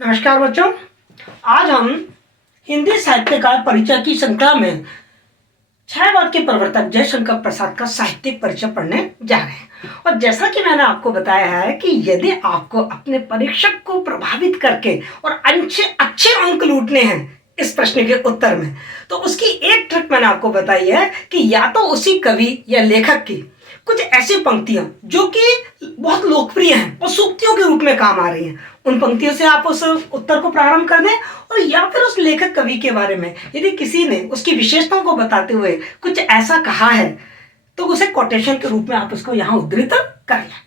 नमस्कार बच्चों। आज हम हिंदी साहित्य का परिचय की श्रृंखला में छायावाद के प्रवर्तक जयशंकर प्रसाद का साहित्यिक परिचय पढ़ने जा रहे हैं। और जैसा कि मैंने आपको बताया है कि यदि आपको अपने परीक्षक को प्रभावित करके और अच्छे अच्छे अंक लूटने हैं इस प्रश्न के उत्तर में, तो उसकी एक ट्रिक मैंने आपको बताई है कि या तो उसी कवि या लेखक की कुछ ऐसी पंक्तियां जो कि बहुत लोकप्रिय हैं और सूक्तियों के रूप में काम आ रही हैं, उन पंक्तियों से आप उस उत्तर को प्रारंभ कर दें। और या फिर उस लेखक कवि के बारे में यदि किसी ने उसकी विशेषताओं को बताते हुए कुछ ऐसा कहा है तो उसे कोटेशन के रूप में आप उसको यहाँ उद्धृत कर लें।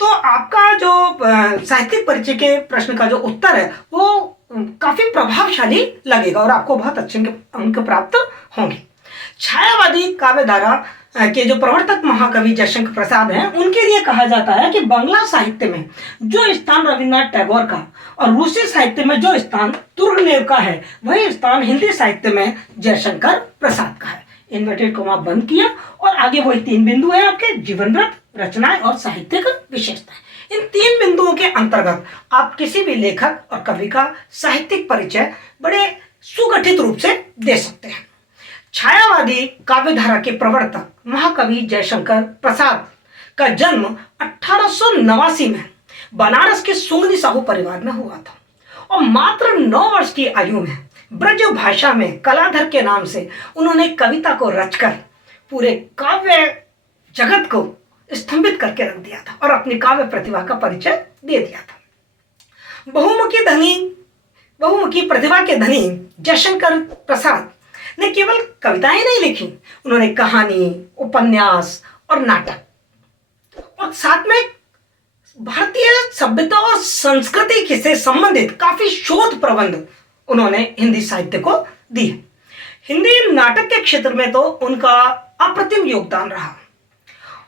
तो आपका जो साहित्यिक परिचय के प्रश्न का जो उत्तर है वो काफी प्रभावशाली लगेगा और आपको बहुत अच्छे अंक प्राप्त होंगे। छायावादी काव्यधारा के जो प्रवर्तक महाकवि जयशंकर प्रसाद हैं, उनके लिए कहा जाता है कि बांग्ला साहित्य में जो स्थान रविन्द्रनाथ टैगोर का और रूसी साहित्य में जो स्थान तुर्गनेव का है, वही स्थान हिंदी साहित्य में जयशंकर प्रसाद का है। इन्वर्टेड कोमा बंद किया और आगे वही 3 बिंदु है आपके जीवन व्रत, रचनाएं और साहित्यिक विशेषताएं। इन 3 बिंदुओं के अंतर्गत आप किसी भी लेखक और कवि का साहित्यिक परिचय बड़े सुगठित रूप से दे सकते हैं। छायावादी काव्यधारा के प्रवर्तक महाकवि जयशंकर प्रसाद का जन्म 1889 में बनारस के सुंगनी साहू परिवार में हुआ था और मात्र 9 वर्ष की आयु में ब्रज भाषा में कलाधर के नाम से उन्होंने कविता को रचकर पूरे काव्य जगत को स्तंभित करके रख दिया था और अपनी काव्य प्रतिभा का परिचय दे दिया था। बहुमुखी प्रतिभा के धनी जयशंकर प्रसाद ने केवल कविताएं नहीं लिखी, उन्होंने कहानी, उपन्यास और नाटक और साथ में भारतीय सभ्यता और संस्कृति से संबंधित काफी शोध प्रबंध उन्होंने हिंदी साहित्य को दिए। हिंदी नाटक के क्षेत्र में तो उनका अप्रतिम योगदान रहा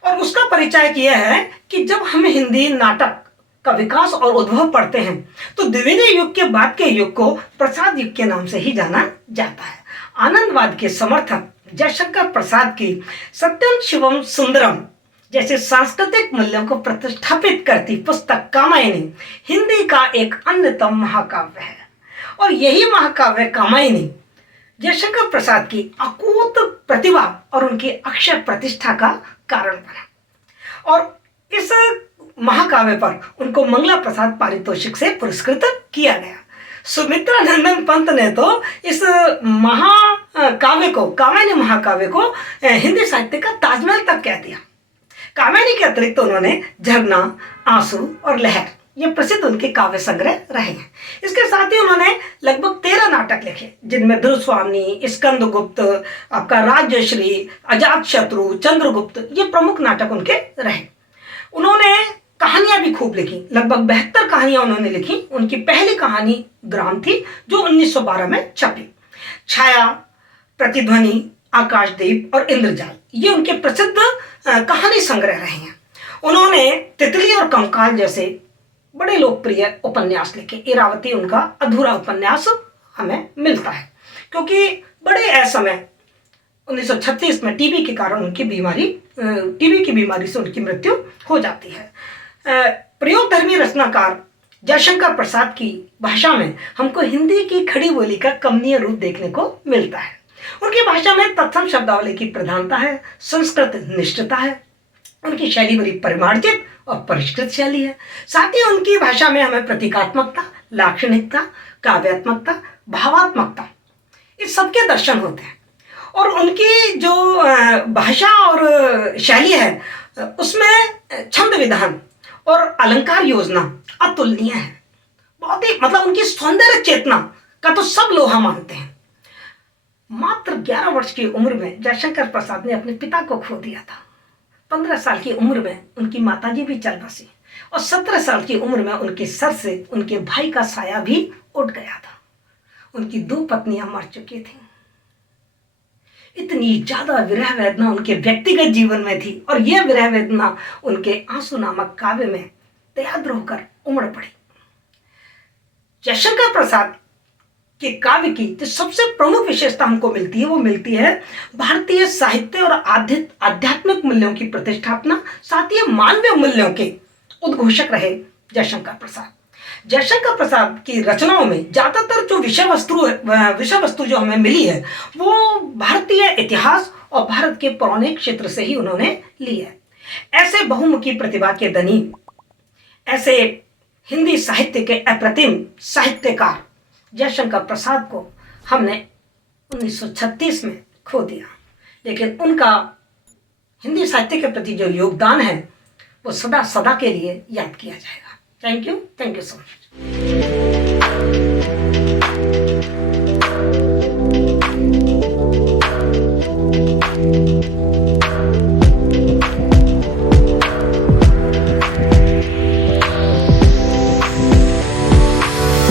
और उसका परिचय किया है कि जब हम हिंदी नाटक का विकास और उद्भव पढ़ते हैं तो द्विवेदी युग के बाद के युग को प्रसाद युग के नाम से ही जाना जाता है। आनंदवाद के समर्थक जयशंकर प्रसाद की सत्यम शिवम सुंदरम जैसे सांस्कृतिक मूल्यों को प्रतिष्ठापित करती पुस्तक कामायनी हिंदी का एक अन्यतम महाकाव्य है और यही महाकाव्य कामायनी जयशंकर प्रसाद की अकूत प्रतिभा और उनकी अक्षय प्रतिष्ठा का कारण बना और इस महाकाव्य पर उनको मंगला प्रसाद पारितोषिक से पुरस्कृत किया गया। सुमित्रा नंदन पंत ने तो इस महाकाव्य को, कामायनी महाकाव्य को हिंदी साहित्य का ताजमहल तक कह दिया। कामायनी के अतिरिक्त उन्होंने झरना, आंसू और लहर ये प्रसिद्ध उनके काव्य संग्रह रहे हैं। इसके साथ ही उन्होंने लगभग 13 नाटक लिखे जिनमें ध्रुवस्वामिनी, स्कंदगुप्त, आपका राज्यश्री, अजातशत्रु, चंद्रगुप्त ये प्रमुख नाटक उनके रहे। उन्होंने कहानियां भी खूब लिखी, लगभग 72 कहानियां उन्होंने लिखी। उनकी पहली कहानी ग्राम थी जो 1912 में छपी। छाया, प्रतिध्वनि, आकाशदीप और इंद्रजाल ये उनके प्रसिद्ध कहानी संग्रह रहे हैं। उन्होंने तितली और कंकाल जैसे बड़े लोकप्रिय उपन्यास लिखे। इरावती उनका अधूरा उपन्यास हमें मिलता है क्योंकि बड़े असमय 1936 में टीबी के कारण टीबी की बीमारी से उनकी मृत्यु हो जाती है। प्रयोगधर्मी रचनाकार जयशंकर प्रसाद की भाषा में हमको हिंदी की खड़ी बोली का कमनीय रूप देखने को मिलता है। उनकी भाषा में तत्सम शब्दावली की प्रधानता है, संस्कृत निष्ठता है, उनकी शैली बड़ी परिमार्जित और परिष्कृत शैली है। साथ ही उनकी भाषा में हमें प्रतीकात्मकता, लाक्षणिकता, काव्यात्मकता, भावात्मकता इस सबके दर्शन होते हैं और उनकी जो भाषा और शैली है उसमें छंद विधान और अलंकार योजना अतुलनीय है। बहुत ही उनकी सौंदर्य चेतना का तो सब लोहा मानते हैं। मात्र 11 वर्ष की उम्र में जयशंकर प्रसाद ने अपने पिता को खो दिया था। 15 साल की उम्र में उनकी माताजी भी चल बसी और 17 साल की उम्र में उनके सर से उनके भाई का साया भी उठ गया था। उनकी 2 पत्नियां मर चुकी थीं। इतनी ज्यादा विरह वेदना उनके व्यक्तिगत जीवन में थी और यह विरह वेदना उनके आंसू नामक काव्य में दयाद्र होकर उमड़ पड़ी। जयशंकर प्रसाद के काव्य की जो सबसे प्रमुख विशेषता हमको मिलती है वो मिलती है भारतीय साहित्य और आध्यात्मिक मूल्यों की प्रतिष्ठापना, साथ ही मानवीय मूल्यों के उद्घोषक रहे जयशंकर प्रसाद। जयशंकर प्रसाद की रचनाओं में ज़्यादातर जो विषय वस्तु जो हमें मिली है वो भारतीय इतिहास और भारत के पौराणिक क्षेत्र से ही उन्होंने ली है। ऐसे बहुमुखी प्रतिभा के धनी, ऐसे हिंदी साहित्य के अप्रतिम साहित्यकार जयशंकर प्रसाद को हमने 1936 में खो दिया, लेकिन उनका हिंदी साहित्य के प्रति जो योगदान है वो सदा सदा के लिए याद किया जाएगा। Thank you so much.